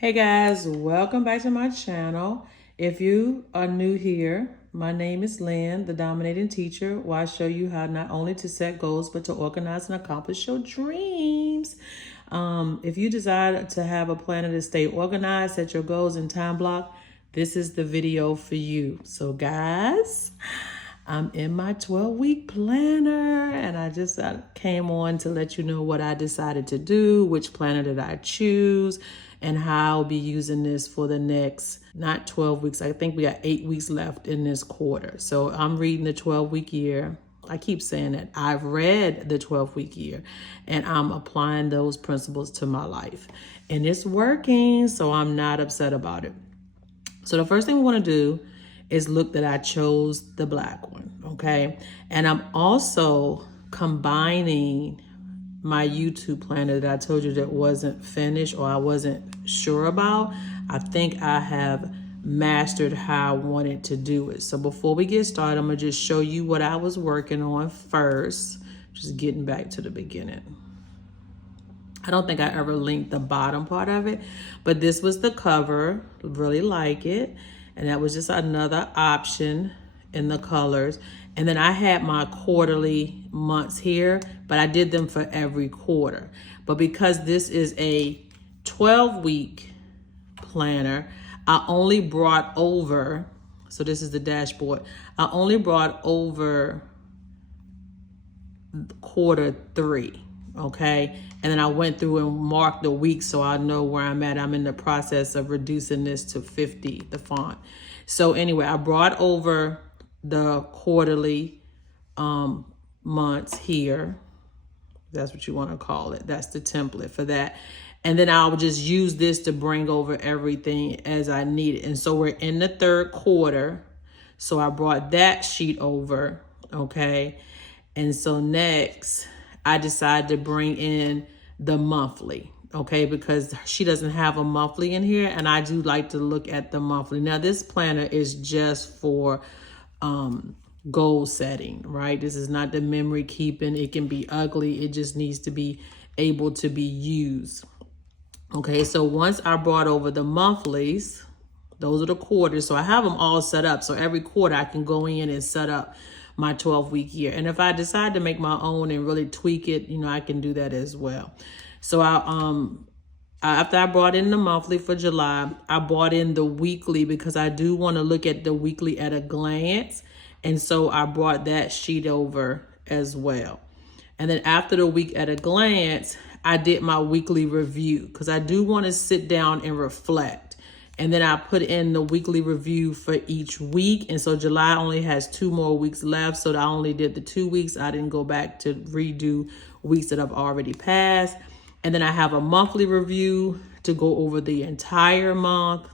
Hey guys, welcome back to my channel. If you are new here, my name is Lynn, the Dominating Teacher, where I show you how not only to set goals, but to organize and accomplish your dreams. If you desire to have a planner to stay organized, set your goals and time block, this is the video for you. So guys, I'm in my 12-week planner, and I came on to let you know what I decided to do, which planner did I choose, and how I'll be using this for the next, not 12 weeks. I think we got 8 weeks left in this quarter. So I'm reading the 12-week year. I keep saying that. I've read the 12-week year, and I'm applying those principles to my life. And it's working, so I'm not upset about it. So the first thing we want to do is look that I chose the black one, okay? And I'm also combining my YouTube planner that I told you that wasn't finished or I wasn't sure about. I think I have mastered how I wanted to do it. So before we get started, I'm gonna just show you what I was working on first, just getting back to the beginning. I don't think I ever linked the bottom part of it, but this was the cover. Really like it. And that was just another option in the colors. And then I had my quarterly months here, but I did them for every quarter. But because this is a 12-week planner, I only brought over, so this is the dashboard, I only brought over quarter 3. Okay, and then I went through and marked the weeks so I know where I'm at. I'm in the process of reducing this to 50, the font. So anyway, I brought over the quarterly months here. That's what you want to call it. That's the template for that. And then I'll just use this to bring over everything as I need it. And so we're in the third quarter. So I brought that sheet over, okay? And so next, I decided to bring in the monthly, okay, because she doesn't have a monthly in here, and I do like to look at the monthly. Now, this planner is just for goal setting, right? This is not the memory keeping. It can be ugly. It just needs to be able to be used. Okay, so once I brought over the monthlies, those are the quarters. So I have them all set up. So every quarter I can go in and set up my 12-week year. And if I decide to make my own and really tweak it, you know, I can do that as well. So after I brought in the monthly for July, I brought in the weekly because I do want to look at the weekly at a glance. And so I brought that sheet over as well. And then after the week at a glance, I did my weekly review because I do want to sit down and reflect. And then I put in the weekly review for each week. And so July only has 2 more weeks left. So I only did the 2 weeks. I didn't go back to redo weeks that I've already passed. And then I have a monthly review to go over the entire month.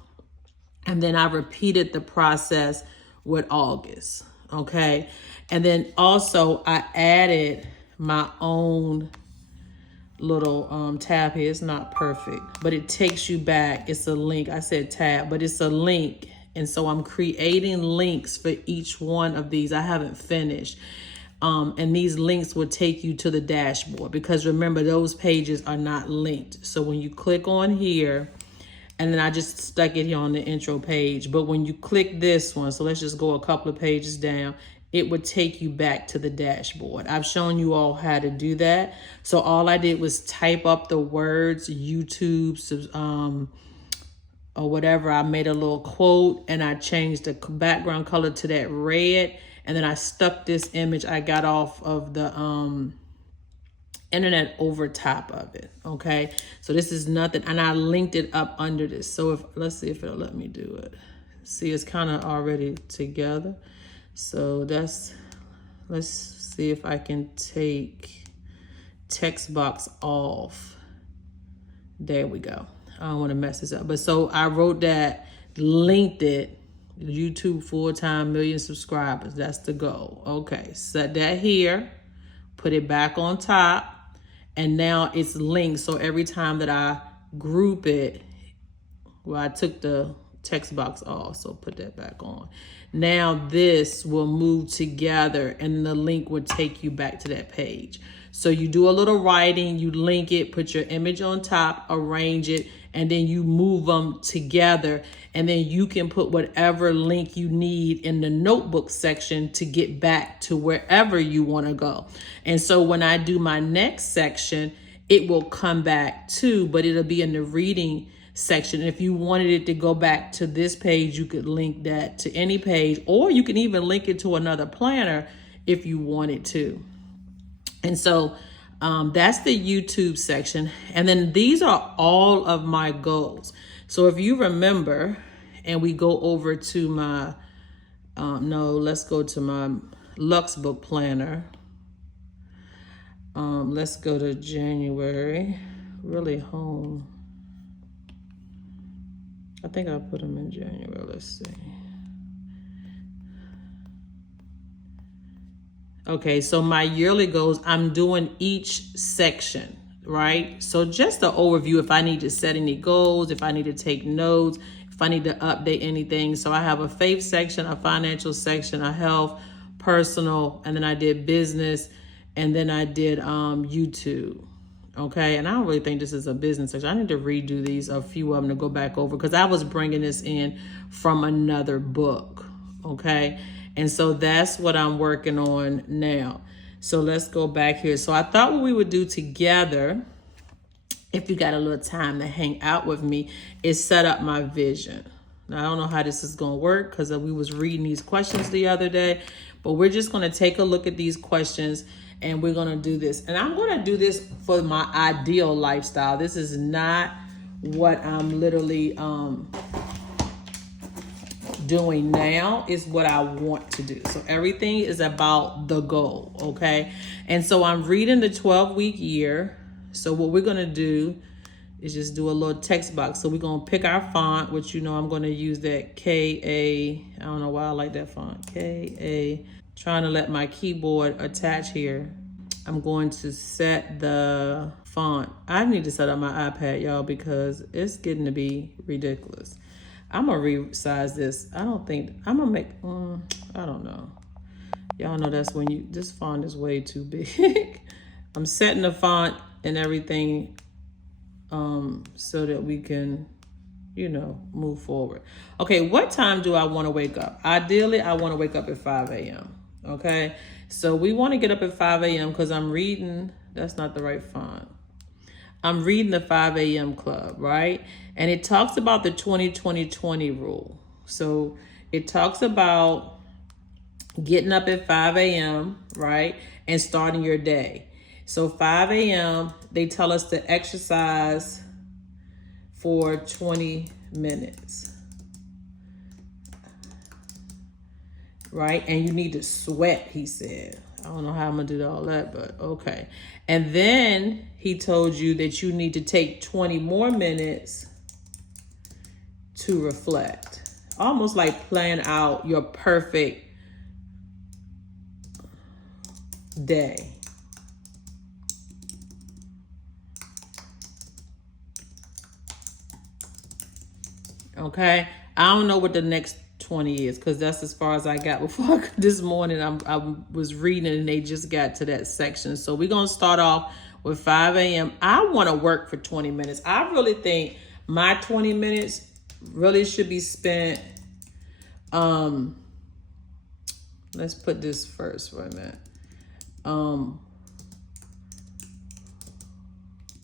And then I repeated the process with August, okay? And then also I added my own little tab here. It's not perfect, but it takes you back. It's a link. I said tab, but it's a link. And so I'm creating links for each one of these. I haven't finished. And these links will take you to the dashboard because remember, those pages are not linked. So when you click on here, and then I just stuck it here on the intro page. But when you click this one, so let's just go a couple of pages down, it would take you back to the dashboard. I've shown you all how to do that. So all I did was type up the words YouTube or whatever. I made a little quote and I changed the background color to that red. And then I stuck this image I got off of the internet over top of it, okay? So this is nothing, and I linked it up under this. So let's see if it'll let me do it. See, it's kind of already together. So let's see if I can take text box off. There we go. I don't want to mess this up. But so I wrote that, linked it, YouTube full-time 1 million subscribers. That's the goal. Okay, set that here, put it back on top, and now it's linked. So every time that I group it, well, I took the text box off, so put that back on. Now this will move together and the link will take you back to that page. So you do a little writing, you link it, put your image on top, arrange it, and then you move them together, and then you can put whatever link you need in the notebook section to get back to wherever you want to go. And so when I do my next section, it will come back too, but it'll be in the reading section. If you wanted it to go back to this page, you could link that to any page, or you can even link it to another planner if you wanted to. And so that's the YouTube section. And then these are all of my goals. So if you remember, and we go over to my, let's go to my Lux Book Planner. Let's go to January, really home. I think I put them in January. Let's see. Okay, so my yearly goals, I'm doing each section, right? So just an overview if I need to set any goals, if I need to take notes, if I need to update anything. So I have a faith section, a financial section, a health, personal, and then I did business, and then I did YouTube. Okay, and I don't really think this is a business section. I need to redo these, a few of them, to go back over, because I was bringing this in from another book. Okay, and so that's what I'm working on now. So let's go back here. So I thought what we would do together, if you got a little time to hang out with me, is set up my vision. Now, I don't know how this is going to work because we was reading these questions the other day, but we're just going to take a look at these questions and we're going to do this. And I'm going to do this for my ideal lifestyle. This is not what I'm literally doing now. Is what I want to do. So everything is about the goal, okay? And so I'm reading the 12-week year. So what we're going to do is just do a little text box. So we're going to pick our font, which you know I'm going to use that KA. I don't know why I like that font. KA. Trying to let my keyboard attach here. I'm going to set the font. I need to set up my iPad, y'all, because it's getting to be ridiculous. I'm going to resize this. I don't think, I'm going to make, I don't know. Y'all know that's when this font is way too big. I'm setting the font and everything so that we can, move forward. Okay, what time do I want to wake up? Ideally, I want to wake up at 5 a.m. Okay, so we want to get up at 5 a.m. because I'm reading, that's not the right font. I'm reading the 5 a.m. club, right? And it talks about the 20-20-20 rule. So it talks about getting up at 5 a.m., right? And starting your day. So 5 a.m., they tell us to exercise for 20 minutes. Right? And you need to sweat, he said. I don't know how I'm going to do all that, but okay. And then he told you that you need to take 20 more minutes to reflect. Almost like plan out your perfect day. Okay? I don't know what the next 20 years, because that's as far as I got before this morning. I was reading and they just got to that section. So we're going to start off with 5 a.m. I want to work for 20 minutes. I really think my 20 minutes really should be spent. Let's put this first for a minute.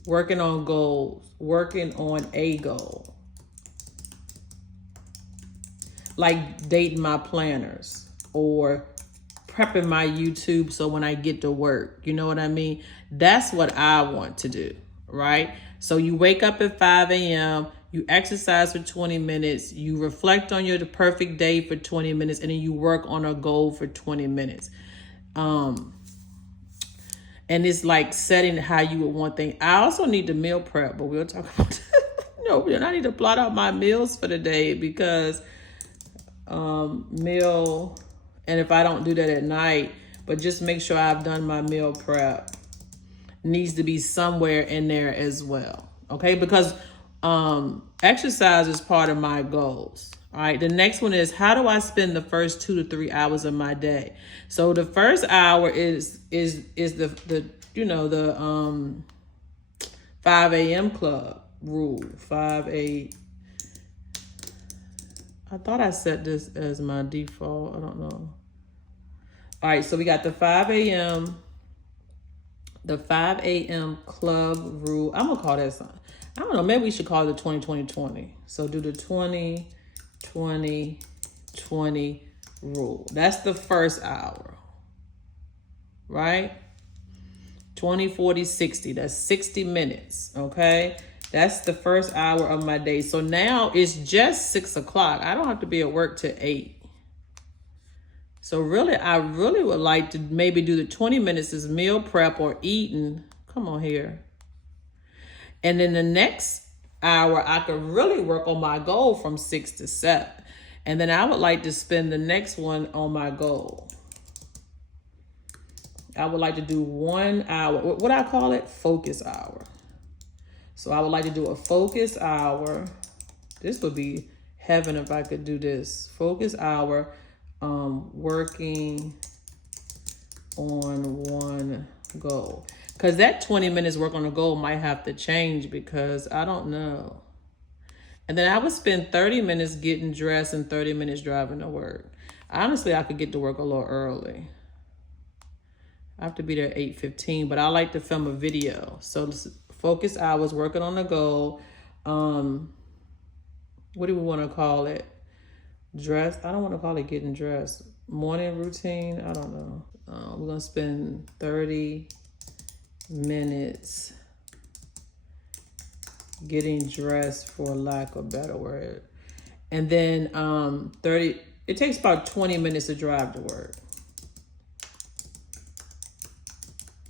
Working on goals, working on a goal. Like dating my planners or prepping my YouTube so when I get to work, you know what I mean? That's what I want to do, right? So you wake up at 5 a.m., you exercise for 20 minutes, you reflect on your perfect day for 20 minutes, and then you work on a goal for 20 minutes. And it's like setting how you would want things. I also need to meal prep, but we'll talk about that. No, I need to plot out my meals for the day because meal, and if I don't do that at night, but just make sure I've done my meal prep, needs to be somewhere in there as well. Okay, because exercise is part of my goals. All right, the next one is, how do I spend the first 2 to 3 hours of my day? So the first hour is the 5 a.m. club, rule. 5-8. I thought I set this as my default. I don't know. All right, so we got the 5 a.m. The 5 a.m. club rule. I'm gonna call that something. I don't know, maybe we should call it the 20-20-20. So do the 20-20-20 rule. That's the first hour, right? 20, 40, 60. That's 60 minutes, okay? That's the first hour of my day. So now it's just 6 o'clock. I don't have to be at work till 8. So really, I really would like to maybe do the 20 minutes as meal prep or eating. Come on here. And then the next hour, I could really work on my goal from 6 to 7. And then I would like to spend the next one on my goal. I would like to do 1 hour, what I call it? Focus hour. So I would like to do a focus hour. This would be heaven if I could do this. Focus hour, working on one goal. Because that 20 minutes work on a goal might have to change because I don't know. And then I would spend 30 minutes getting dressed and 30 minutes driving to work. Honestly, I could get to work a little early. I have to be there at 8:15, but I like to film a video. So focus hours, working on a goal. What do we want to call it? Dress? I don't want to call it getting dressed. Morning routine? I don't know. We're going to spend 30 minutes getting dressed, for lack of a better word. And then it takes about 20 minutes to drive to work.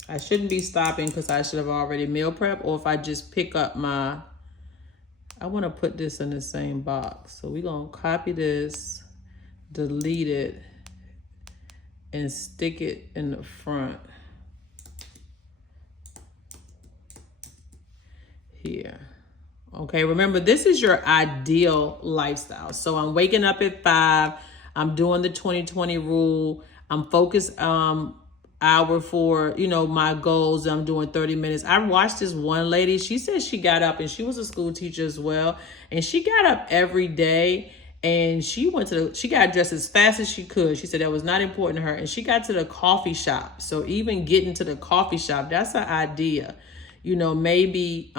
I shouldn't be stopping because I should have already meal prep, or if I just pick up I want to put this in the same box. So we're going to copy this, delete it, and stick it in the front here. Okay, remember, this is your ideal lifestyle. So I'm waking up at 5. I'm doing the 20-20 rule. I'm focused hour for, my goals. I'm doing 30 minutes. I watched this one lady. She said she got up, and she was a school teacher as well. And she got up every day, and she got dressed as fast as she could. She said that was not important to her. And she got to the coffee shop. So even getting to the coffee shop, that's an idea. Maybe,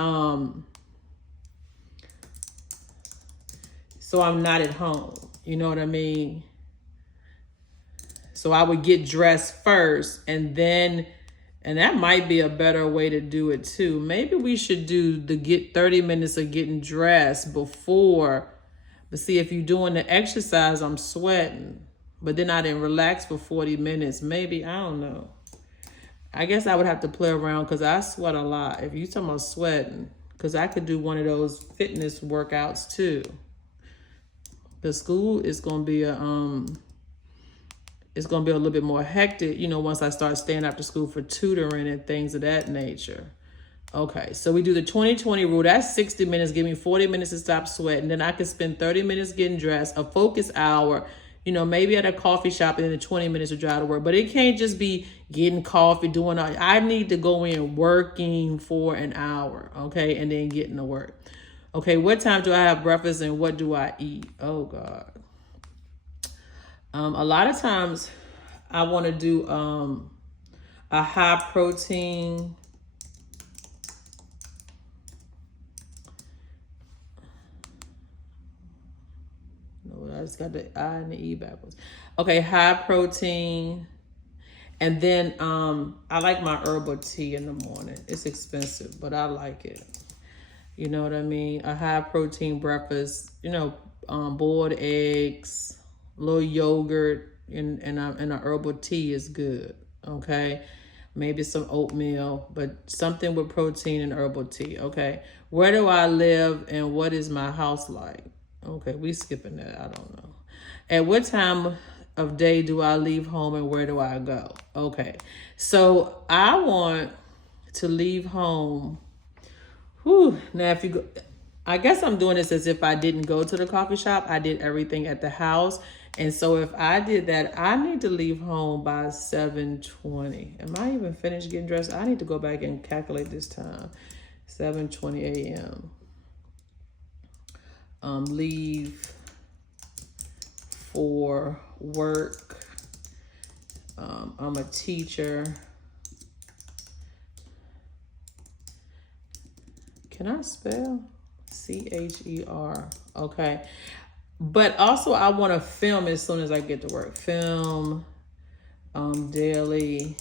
so I'm not at home. You know what I mean? So I would get dressed first, and that might be a better way to do it too. Maybe we should do get 30 minutes of getting dressed before. But see, if you're doing the exercise, I'm sweating. But then I didn't relax for 40 minutes. Maybe, I don't know. I guess I would have to play around because I sweat a lot. If you're talking about sweating, because I could do one of those fitness workouts too. The school is going to be it's going to be a little bit more hectic, once I start staying after school for tutoring and things of that nature. Okay, so we do the 20-20 rule. That's 60 minutes. Give me 40 minutes to stop sweating. Then I can spend 30 minutes getting dressed, a focus hour, maybe at a coffee shop, and then the 20 minutes to drive to work. But it can't just be getting coffee, doing all. I need to go in working for an hour, okay, and then getting to work. Okay, what time do I have breakfast and what do I eat? Oh, God. A lot of times I want to do a high protein. No, I just got the I and the E backwards. Okay, high protein. And then I like my herbal tea in the morning. It's expensive, but I like it. You know what I mean? A high protein breakfast, boiled eggs, a little yogurt, and a herbal tea is good. Okay. Maybe some oatmeal, but something with protein and herbal tea. Okay. Where do I live and what is my house like? Okay. We skipping that. I don't know. At what time of day do I leave home and where do I go? Okay. So I want to leave home. Now, if you go, I guess I'm doing this as if I didn't go to the coffee shop. I did everything at the house. And so if I did that, I need to leave home by 7:20. Am I even finished getting dressed? I need to go back and calculate this time. 7:20 a.m. leave for work. I'm a teacher. Can I spell? C-H-E-R. Okay. But also I want to film as soon as I get to work. Film daily.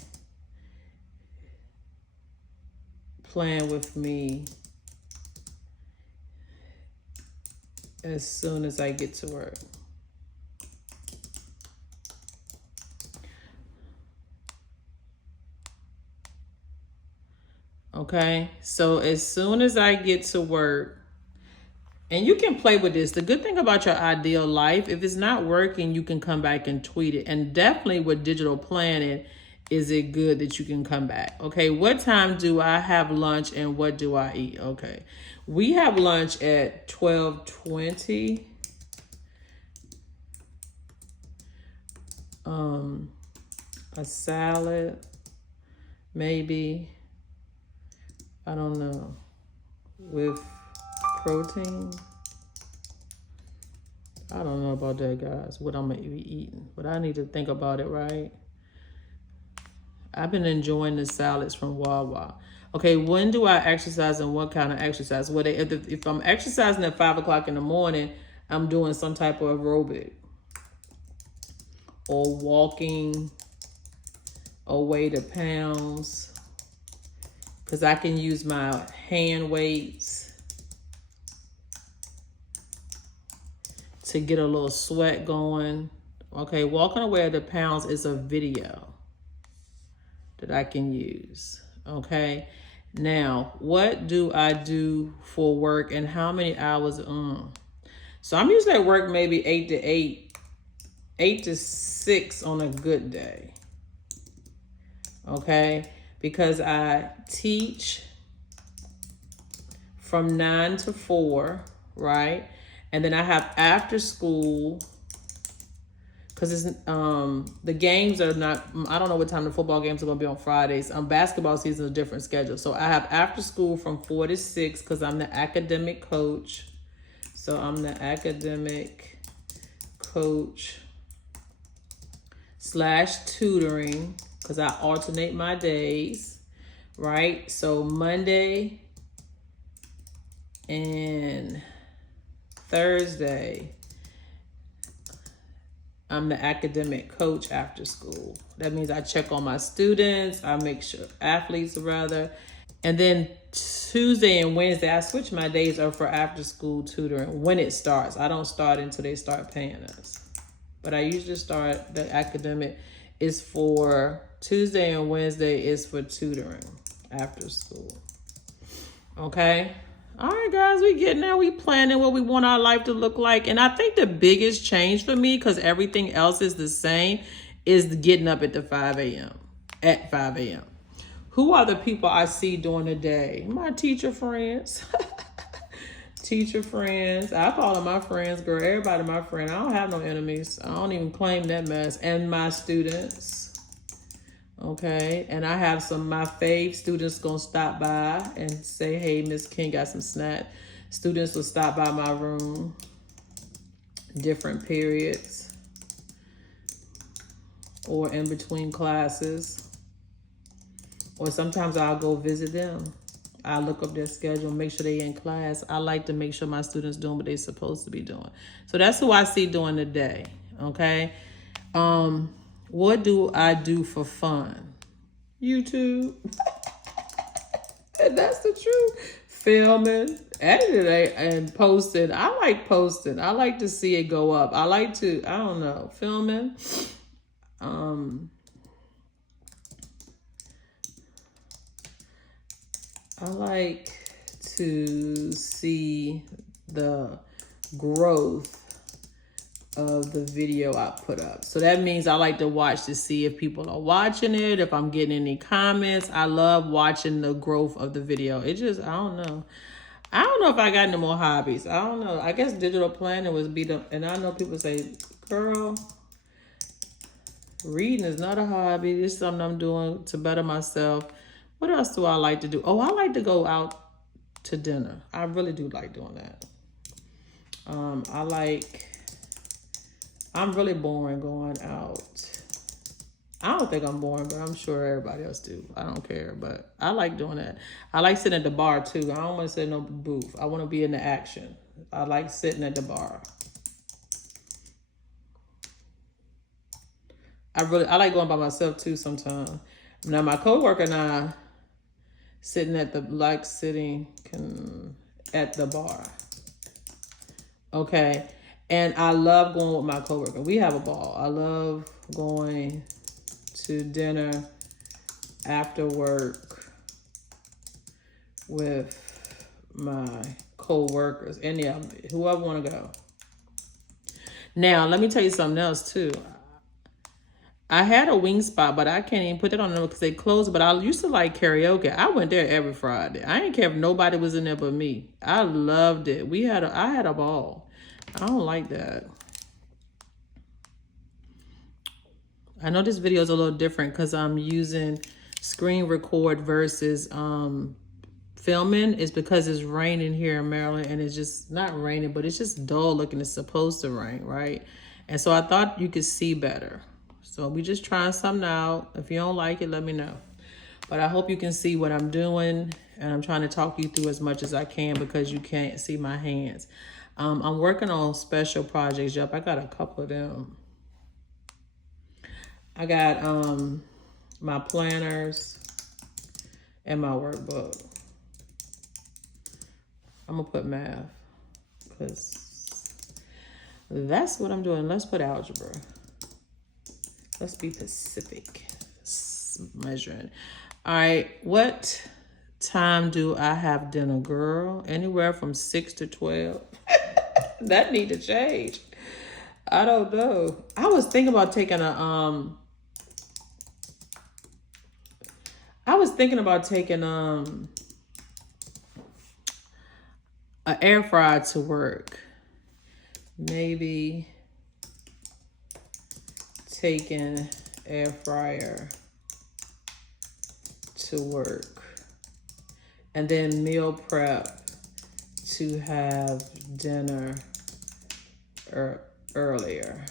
Plan with me as soon as I get to work. Okay, so as soon as I get to work, and you can play with this. The good thing about your ideal life, if it's not working, you can come back and tweet it. And definitely with digital planning, is it good that you can come back? Okay, what time do I have lunch and what do I eat? Okay, we have lunch at 12:20. A salad, maybe. I don't know, with protein. I don't know about that, guys, what I'm gonna be eating, but I need to think about it, right? I've been enjoying the salads from Wawa. Okay, when do I exercise and what kind of exercise? Well, if I'm exercising at 5 o'clock in the morning, I'm doing some type of aerobic or walking away the pounds. Because I can use my hand weights to get a little sweat going. Okay, walking away the pounds is a video that I can use. Okay, now what do I do for work and how many hours? So I'm usually at work maybe 8 to 8, 8 to 6 on a good day. Okay. Because I teach from 9 to 4, right? And then I have after school, because it's the games are not, I don't know what time the football games are going to be on Fridays. Basketball season is a different schedule. So I have after school from 4 to 6 because I'm the academic coach. So I'm the academic coach / tutoring, because I alternate my days, right? So Monday and Thursday, I'm the academic coach after school. That means I check on my students, I make sure, athletes rather. And then Tuesday and Wednesday, I switch my days up for after school tutoring when it starts. I don't start until they start paying us. But I usually start, the academic is for Tuesday and Wednesday is for tutoring after school. Okay. All right, guys, we getting there. We planning what we want our life to look like. And I think the biggest change for me, because everything else is the same, is getting up at 5 a.m. At 5 a.m. Who are the people I see during the day? My teacher friends. Teacher friends. I call them my friends, girl. Everybody my friend. I don't have no enemies. I don't even claim that mess. And my students. Okay. And I have my fave students gonna stop by and say, hey, Miss King, got some snack. Students will stop by my room. Different periods. Or in between classes. Or sometimes I'll go visit them. I look up their schedule, make sure they're in class. I like to make sure my students doing what they're supposed to be doing. So that's who I see during the day, okay? What do I do for fun? YouTube. And that's the truth. Filming, editing, and posting. I like posting. I like to see it go up. I like to, I don't know, filming. I like to see the growth of the video I put up. So that means I like to watch to see if people are watching it, if I'm getting any comments. I love watching the growth of the video. It just, I don't know. I don't know if I got any more hobbies. I don't know. I guess digital planning was beat up. And I know people say, girl, reading is not a hobby. This is something I'm doing to better myself. What else do I like to do? Oh, I like to go out to dinner. I really do like doing that. I'm really boring going out. I don't think I'm boring, but I'm sure everybody else do. I don't care, but I like doing that. I like sitting at the bar too. I don't want to sit in no booth. I want to be in the action. I like sitting at the bar. I like going by myself too sometimes. Now my coworker and I sitting at the at the bar. Okay. And I love going with my coworker. We have a ball. I love going to dinner after work with my co-workers, any of them, whoever want to go. Now, let me tell you something else too. I had a wing spot, but I can't even put it on them because they closed. But I used to like karaoke. I went there every Friday. I didn't care if nobody was in there but me. I loved it. I had a ball. I don't like that. I know this video is a little different because I'm using screen record versus filming. It's because it's raining here in Maryland, and it's just not raining, but it's just dull looking. It's supposed to rain, right? And so I thought you could see better. So we just trying something out. If you don't like it, let me know. But I hope you can see what I'm doing, and I'm trying to talk you through as much as I can because you can't see my hands. I'm working on special projects. Yep, I got a couple of them. I got my planners and my workbook. I'm gonna put math because that's what I'm doing. Let's put algebra. Let's be specific. Measuring. All right, what time do I have dinner, girl? Anywhere from 6 to 12. That need to change. I don't know. I was thinking about taking an air fryer to work. Maybe taking air fryer to work. And then meal prep to have dinner earlier.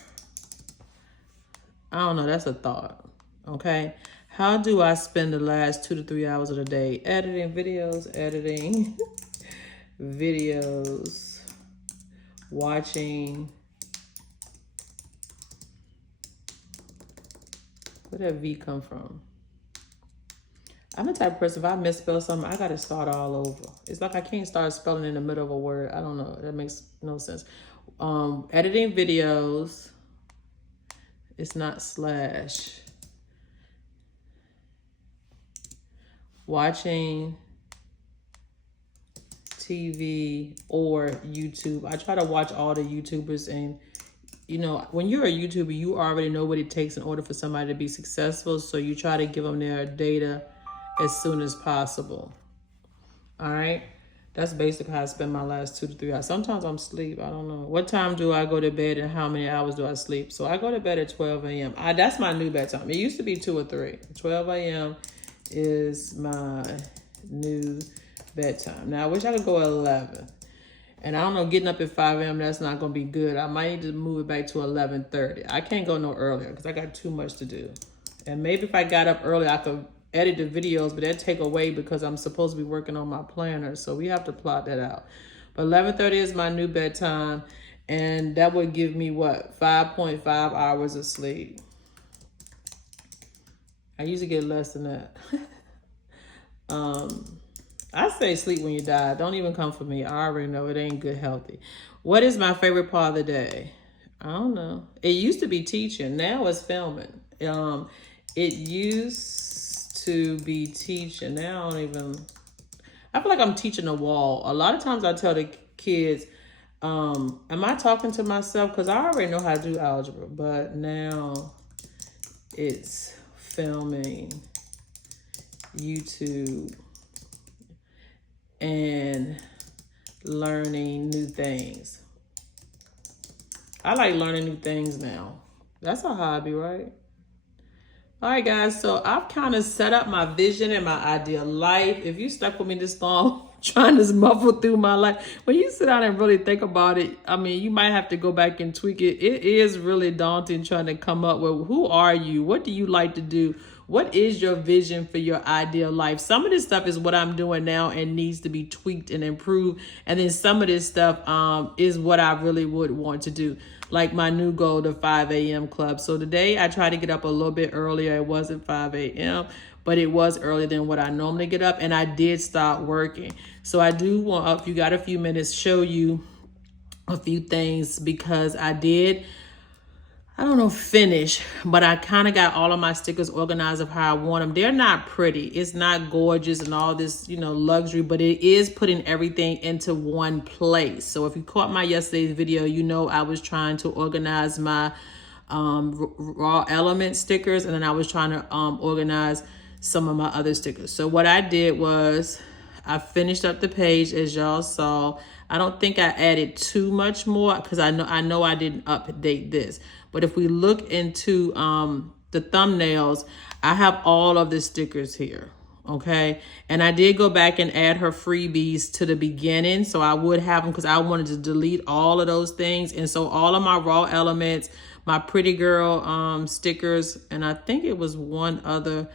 I don't know, that's a thought, okay? How do I spend the last 2 to 3 hours of the day? Editing videos, watching. Where did V come from? I'm the type of person, if I misspell something, I gotta start all over. It's like I can't start spelling in the middle of a word. I don't know, that makes no sense. Editing videos, it's not slash. Watching TV or YouTube. I try to watch all the YouTubers, and you know, when you're a YouTuber, you already know what it takes in order for somebody to be successful. So you try to give them their data as soon as possible. All right. That's basically how I spend my last 2 to 3 hours. Sometimes I'm asleep. I don't know. What time do I go to bed and how many hours do I sleep? So I go to bed at 12 a.m. That's my new bedtime. It used to be 2 or 3. 12 a.m. is my new bedtime. Now, I wish I could go at 11. And I don't know, getting up at 5 a.m., that's not going to be good. I might need to move it back to 11:30. I can't go no earlier because I got too much to do. And maybe if I got up early, I could edit the videos, but that'd take away because I'm supposed to be working on my planner. So we have to plot that out. But 11:30 is my new bedtime. And that would give me, what, 5.5 hours of sleep. I usually get less than that. I say sleep when you die. Don't even come for me. I already know it ain't good healthy. What is my favorite part of the day? I don't know. It used to be teaching. Now it's filming. It used to be teaching. Now I don't even... I feel like I'm teaching a wall. A lot of times I tell the kids, am I talking to myself? Because I already know how to do algebra. But now it's filming, YouTube, and learning new things. I like learning new things now. That's a hobby, right? All right, guys. So I've kind of set up my vision and my ideal life. If you stuck with me this long, trying to muffle through my life. When you sit down and really think about it, I mean, you might have to go back and tweak it. It is really daunting trying to come up with who are you? What do you like to do? What is your vision for your ideal life? Some of this stuff is what I'm doing now and needs to be tweaked and improved. And then some of this stuff is what I really would want to do. Like my new goal, the 5 a.m. club. So today I tried to get up a little bit earlier. It wasn't 5 a.m., but it was earlier than what I normally get up. And I did start working. So I do want, if you got a few minutes, show you a few things because I did, I don't know, finish, but I kind of got all of my stickers organized of how I want them. They're not pretty. It's not gorgeous and all this, you know, luxury, but it is putting everything into one place. So if you caught my yesterday's video, you know I was trying to organize my raw element stickers, and then I was trying to organize some of my other stickers. So what I did was I finished up the page as y'all saw. I don't think I added too much more because I know I didn't update this. But if we look into the thumbnails, I have all of the stickers here, okay? And I did go back and add her freebies to the beginning. So I would have them because I wanted to delete all of those things. And so all of my raw elements, my pretty girl stickers, and I think it was one other,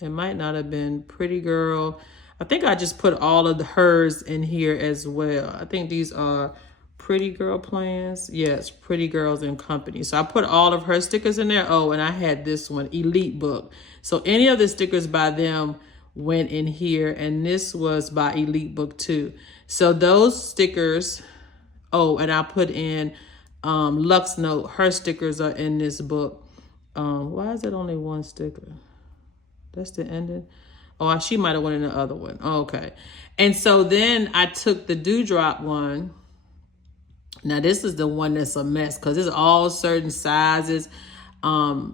it might not have been pretty girl. I think I just put all of hers in here as well. I think these are pretty girl plans. Yes, pretty girls and company. So I put all of her stickers in there. Oh, and I had this one, Elite Book. So any of the stickers by them went in here, and this was by Elite Book too. So those stickers, oh, and I put in Lux Note. Her stickers are in this book. Why is it only one sticker? That's the ending. Oh, she might have went in the other one. Okay. And so then I took the Dewdrop one. Now this is the one that's a mess because it's all certain sizes. I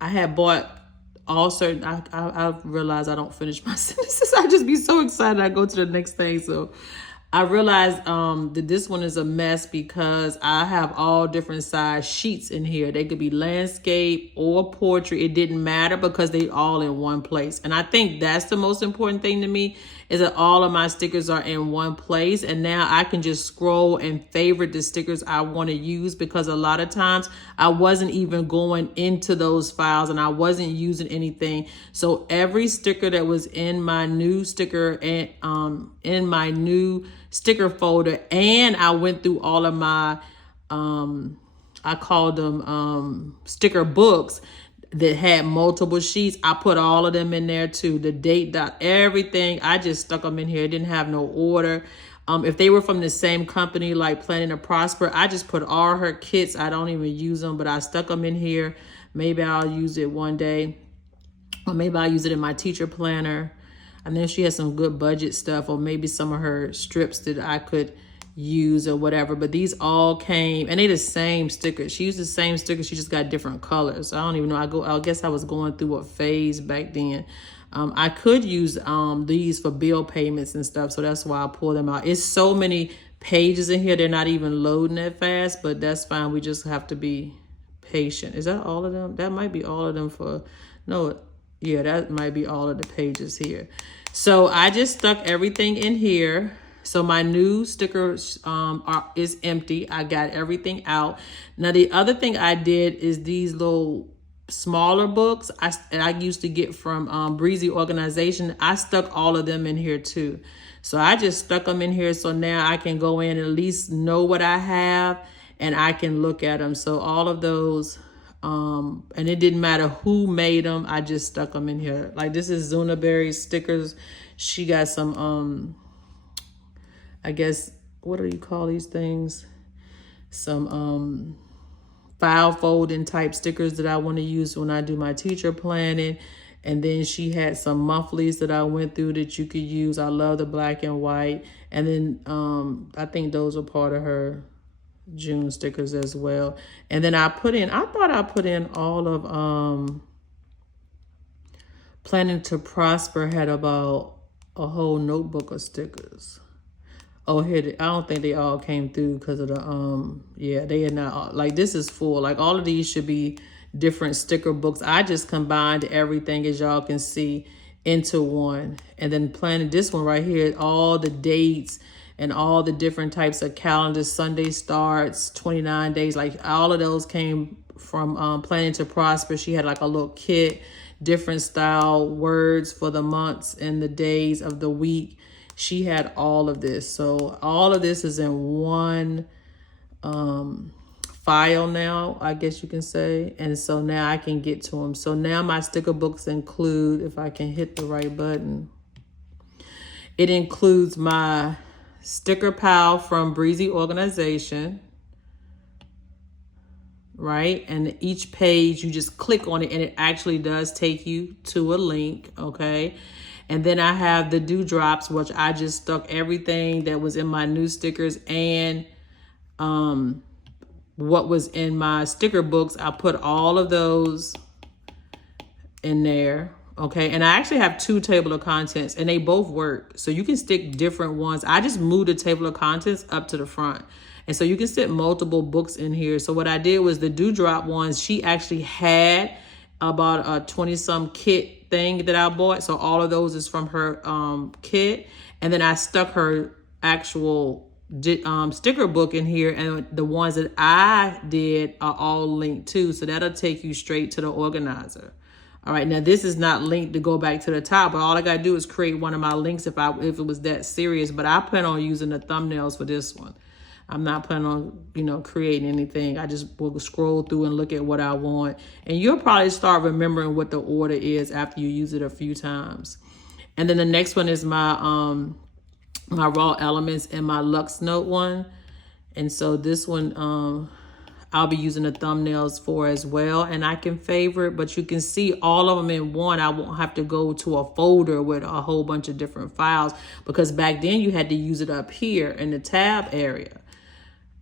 had bought all certain, I realized I don't finish my sentences. I just be so excited I go to the next thing. So I realized that this one is a mess because I have all different size sheets in here. They could be landscape or portrait. It didn't matter because they all in one place. And I think that's the most important thing to me is that all of my stickers are in one place. And now I can just scroll and favorite the stickers I want to use because a lot of times I wasn't even going into those files and I wasn't using anything. So every sticker that was in my new sticker and in my new sticker folder, and I went through all of my I called them sticker books that had multiple sheets. I put all of them in there too. The date, everything. I just stuck them in here. It didn't have no order. If they were from the same company, like Planning to Prosper, I just put all her kits. I don't even use them, but I stuck them in here. Maybe I'll use it one day, or maybe I'll use it in my teacher planner. And then she has some good budget stuff, or maybe some of her strips that I could use or whatever. But these all came, and they the same stickers. She used the same stickers. She just got different colors. I don't even know. I guess I was going through a phase back then. I could use these for bill payments and stuff. So that's why I pulled them out. It's so many pages in here. They're not even loading that fast, but that's fine. We just have to be patient. Is that all of them? That might be all of them for, no, yeah, that might be all of the pages here. So I just stuck everything in here. So my new sticker is empty. I got everything out. Now the other thing I did is these little smaller books I used to get from Breezy Organization. I stuck all of them in here too. So I just stuck them in here. So now I can go in and at least know what I have and I can look at them. So all of those, and it didn't matter who made them. I just stuck them in here. Like this is Zuna Berry's stickers. She got some, I guess, what do you call these things? Some file folding type stickers that I want to use when I do my teacher planning. And then she had some monthlies that I went through that you could use. I love the black and white. And then I think those are part of her June stickers as well. And then I thought I put in all of Planning to Prosper had about a whole notebook of stickers. Oh, here, I don't think they all came through because of the, yeah, they are not, like this is full. Like all of these should be different sticker books. I just combined everything, as y'all can see, into one. And then planning this one right here, all the dates and all the different types of calendars, Sunday starts, 29 days, like all of those came from Planning to Prosper. She had like a little kit, different style words for the months and the days of the week. She had all of this. So all of this is in one file now, I guess you can say. And so now I can get to them. So now my sticker books include, if I can hit the right button, it includes my sticker pile from Breezy Organization, right? And each page, you just click on it and it actually does take you to a link, okay? And then I have the dewdrops, which I just stuck everything that was in my new stickers and what was in my sticker books. I put all of those in there. Okay, and I actually have 2 table of contents and they both work. So you can stick different ones. I just moved the table of contents up to the front. And so you can stick multiple books in here. So what I did was the dewdrop ones, she actually had about a 20-some kit thing that I bought. So all of those is from her kit. And then I stuck her actual sticker book in here, and the ones that I did are all linked too. So that'll take you straight to the organizer. All right, now this is not linked to go back to the top, but all I gotta do is create one of my links if it was that serious. But I plan on using the thumbnails for this one. I'm not planning on, creating anything. I just will scroll through and look at what I want. And you'll probably start remembering what the order is after you use it a few times. And then the next one is my my raw elements and my Lux Note one. And so this one, I'll be using the thumbnails for as well. And I can favorite, but you can see all of them in one. I won't have to go to a folder with a whole bunch of different files, because back then you had to use it up here in the tab area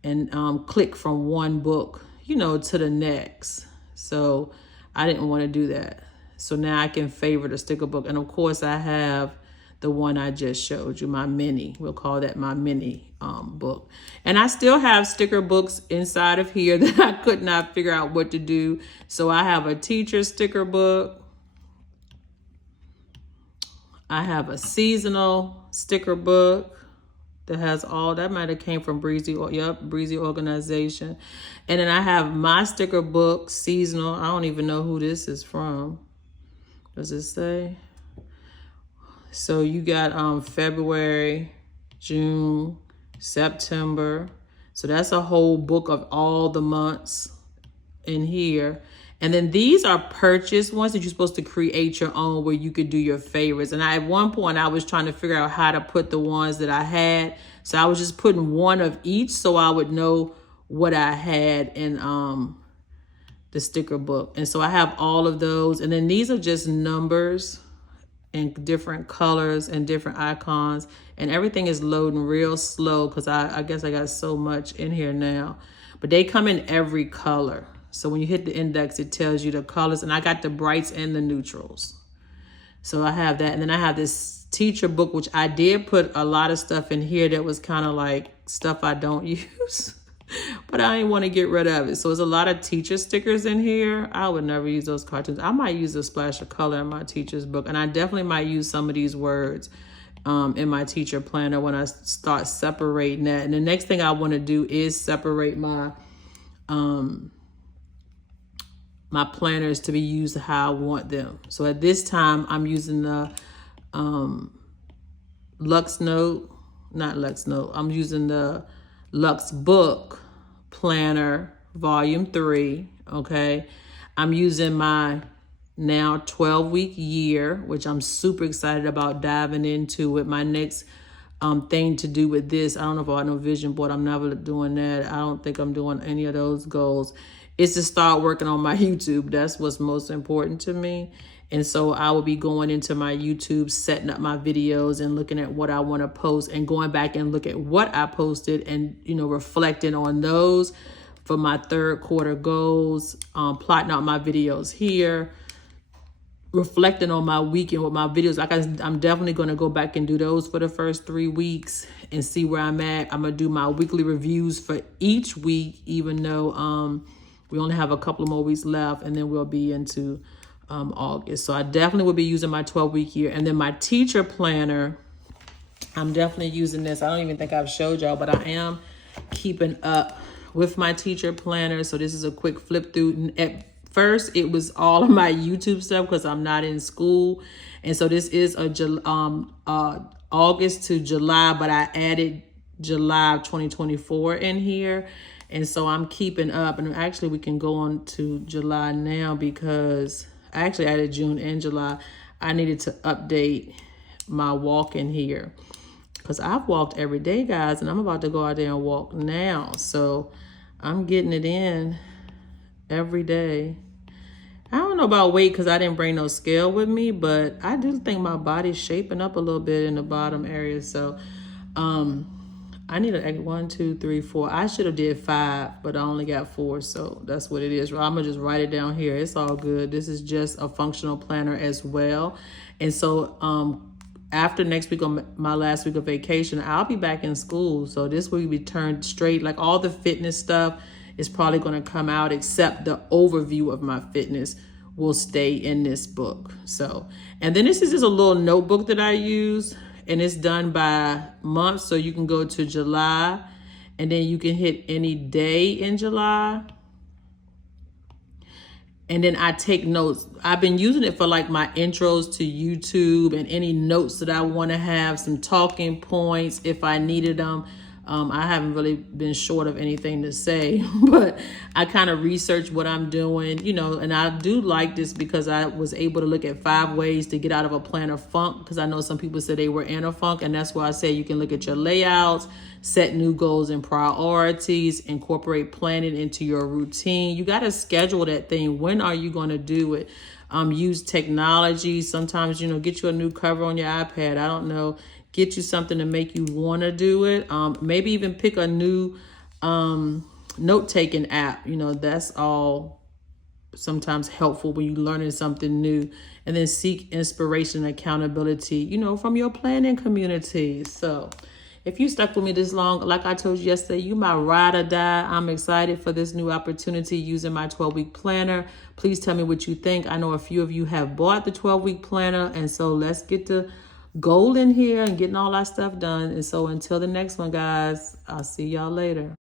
and click from one book, to the next. So I didn't want to do that. So now I can favorite a sticker book. And of course I have the one I just showed you, my mini. We'll call that my mini book. And I still have sticker books inside of here that I could not figure out what to do. So I have a teacher sticker book. I have a seasonal sticker book that has all, that might have came from Breezy, Breezy Organization. And then I have my sticker book, seasonal. I don't even know who this is from. Does it say? So you got February, June, September. So that's a whole book of all the months in here. And then these are purchased ones that you're supposed to create your own, where you could do your favorites. And at one point I was trying to figure out how to put the ones that I had. So I was just putting one of each so I would know what I had in the sticker book. And so I have all of those. And then these are just numbers and different colors and different icons, and everything is loading real slow because I guess I got so much in here now. But they come in every color. So when you hit the index, it tells you the colors, and I got the brights and the neutrals. So I have that. And then I have this teacher book, which I did put a lot of stuff in here that was kind of like stuff I don't use. But I didn't want to get rid of it. So there's a lot of teacher stickers in here. I would never use those cartoons. I might use a splash of color in my teacher's book. And I definitely might use some of these words in my teacher planner when I start separating that. And the next thing I want to do is separate my my planners to be used how I want them. So at this time, I'm using the Lux Note, not Lux Note. I'm using the Lux Book Planner Volume 3, okay? I'm using my now 12-week year, which I'm super excited about diving into with my next thing to do with this. I don't know if I know vision board. I'm never doing that. I don't think I'm doing any of those goals. It's to start working on my YouTube. That's what's most important to me. And so I will be going into my YouTube, setting up my videos and looking at what I want to post and going back and look at what I posted and, reflecting on those for my third quarter goals, plotting out my videos here, reflecting on my weekend with my videos. I'm definitely going to go back and do those for the first 3 weeks and see where I'm at. I'm going to do my weekly reviews for each week, even though we only have a couple of more weeks left, and then we'll be into August. So I definitely will be using my 12-week year. And then my teacher planner, I'm definitely using this. I don't even think I've showed y'all, but I am keeping up with my teacher planner. So this is a quick flip through. And at first, it was all of my YouTube stuff because I'm not in school. And so this is a August to July, but I added July of 2024 in here. And so I'm keeping up. And actually, we can go on to July now because I actually added June and July. I needed to update my walk in here because I've walked every day, guys, and I'm about to go out there and walk now. So I'm getting it in every day. I don't know about weight because I didn't bring no scale with me, but I do think my body's shaping up a little bit in the bottom area. So I need to 1, 2, 3, 4. I should have did 5, but I only got 4. So that's what it is. I'm going to just write it down here. It's all good. This is just a functional planner as well. And so after next week on my last week of vacation, I'll be back in school. So this will be turned straight. Like all the fitness stuff is probably going to come out, except the overview of my fitness will stay in this book. So, and then this is just a little notebook that I use, and it's done by month. So you can go to July and then you can hit any day in July. And then I take notes. I've been using it for like my intros to YouTube and any notes that I want to have, some talking points if I needed them. I haven't really been short of anything to say, but I kind of research what I'm doing, you know, and I do like this because I was able to look at 5 ways to get out of a planner funk, because I know some people said they were in a funk, and that's why I say you can look at your layouts, set new goals and priorities, incorporate planning into your routine. You got to schedule that thing. When are you going to do it? Use technology. Sometimes, you know, get you a new cover on your iPad. I don't know. Get you something to make you want to do it. Maybe even pick a new note-taking app. You know, that's all sometimes helpful when you're learning something new. And then seek inspiration and accountability, you know, from your planning community. So if you stuck with me this long, like I told you yesterday, you my ride or die. I'm excited for this new opportunity using my 12-week planner. Please tell me what you think. I know a few of you have bought the 12-week planner. And so let's get to goal in here and getting all our stuff done. And so until the next one, guys, I'll see y'all later.